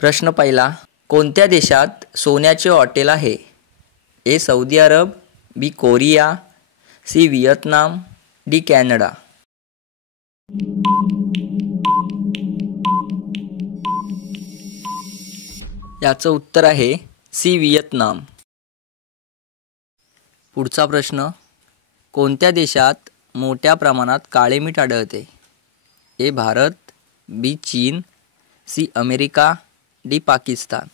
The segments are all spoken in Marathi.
प्रश्न पहिला, कोणत्या देशात सोन्याचे हॉटेल आहे? A Saudi Arab, B Korea, C Vietnam, D Canada. याचं उत्तर आहे सी व्हिएतनाम. पुढचा प्रश्न, कोणत्या देशात मोठ्या प्रमाणात काळे मीठ आढळते? ए भारत, बी चीन, सी अमेरिका, डी पाकिस्तान.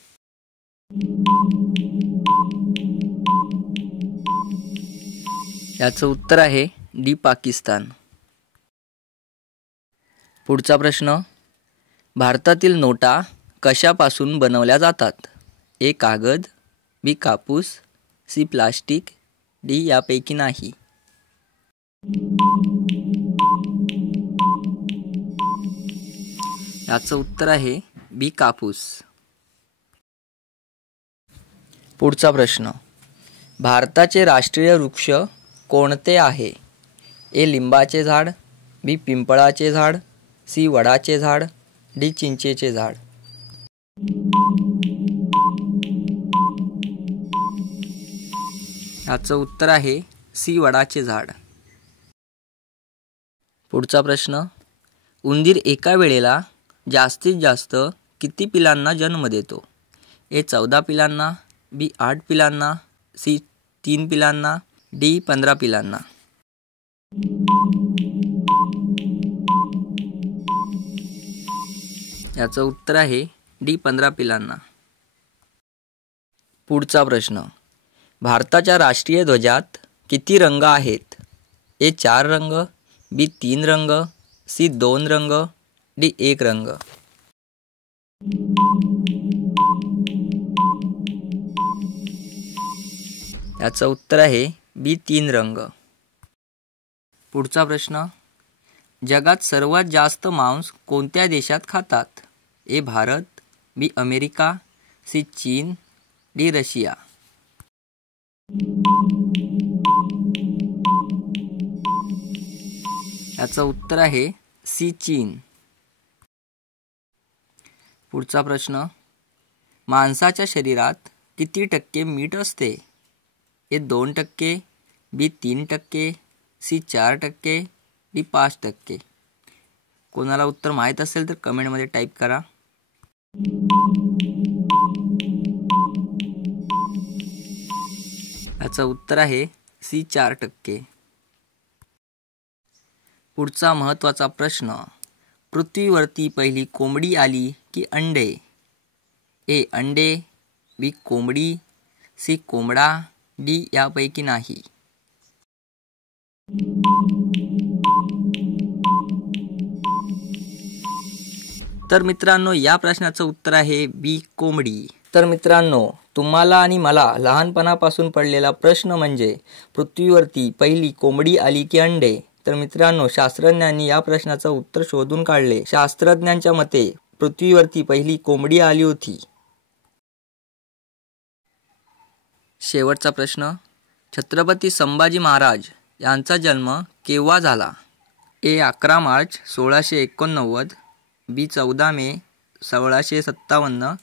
याचं उत्तर आहे डी पाकिस्तान. पुढचा प्रश्न, भारतातील नोटा कशापासून बनवल्या जातात? ए कागद, बी कापूस, सी प्लास्टिक, डी यापैकी नाही. याचं उत्तर आहे बी कापूस. पुढचा प्रश्न, भारताचे राष्ट्रीय वृक्ष कोणते आहे? ए लिंबाचे झाड, बी पिंपळाचे झाड, सी वडाचे झाड, डी चिंचेचे झाड. याचं उत्तर आहे सी वडाचे झाड. पुढचा प्रश्न, उंदीर एका वेळेला जास्तीत जास्त किती पिलांना जन्म देतो? ए 14 पिलांना, बी 8 पिलांना, सी 3 पिलांना, डी 15 पिलांना. याचं उत्तर आहे डी 15 पिलांना. पुढचा प्रश्न, भारताच्या राष्ट्रीय ध्वजात किती रंग आहेत? ए 4 रंग, बी 3 रंग, सी 2 रंग, डी 1 रंग. याचं उत्तर आहे बी 3 रंग. पुढचा प्रश्न, जगात सर्वात जास्त मांस कोणत्या देशात खातात? ए भारत, बी अमेरिका, सी चीन, डी रशिया. याचं उत्तर आहे सी चीन. पुढचा प्रश्न, माणसाच्या शरीरात किती टक्के मीठ असते? ए 2%, बी 3%, सी 4%, डी 5%. कोणाला उत्तर माहीत असेल तर कमेंटमध्ये टाईप करा. याचं उत्तर आहे सी 4%. पुढचा महत्त्वाचा प्रश्न, पृथ्वीवरती पहिली कोंबडी आली की अंडे? ए अंडे, बी कोंबडी, सी कोंबडा, डी यापैकी नाही. तर मित्रांनो, या प्रश्नाचं उत्तर आहे बी कोंबडी. तर मित्रांनो, तुम्हाला आणि मला लहानपणापासून पडलेला प्रश्न म्हणजे पृथ्वीवरती पहिली कोंबडी आली की अंडे? तर मित्रांनो, शास्त्रज्ञांनी या प्रश्नाचं उत्तर शोधून काढले. शास्त्रज्ञांच्या मते पृथ्वीवरती पहिली कोंबडी आली होती. शेवटचा प्रश्न, छत्रपती संभाजी महाराज यांचा जन्म केव्हा झाला? ए 11 मार्च 1689, बी 14 मे 1657,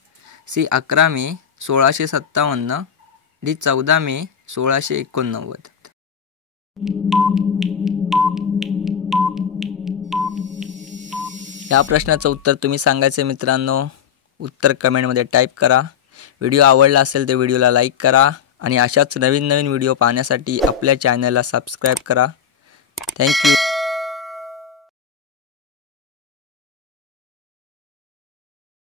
सी 11 मे 1657, डी 14 मे 1689. या प्रश्नाचं उत्तर तुम्ही सांगायचे मित्रांनो. उत्तर कमेंटमध्ये टाईप करा. व्हिडिओ आवडला असेल तर व्हिडिओला लाईक करा आणि अशाच नवीन व्हिडिओ पाहण्यासाठी आपल्या चॅनलला सबस्क्राईब करा. थँक्यू.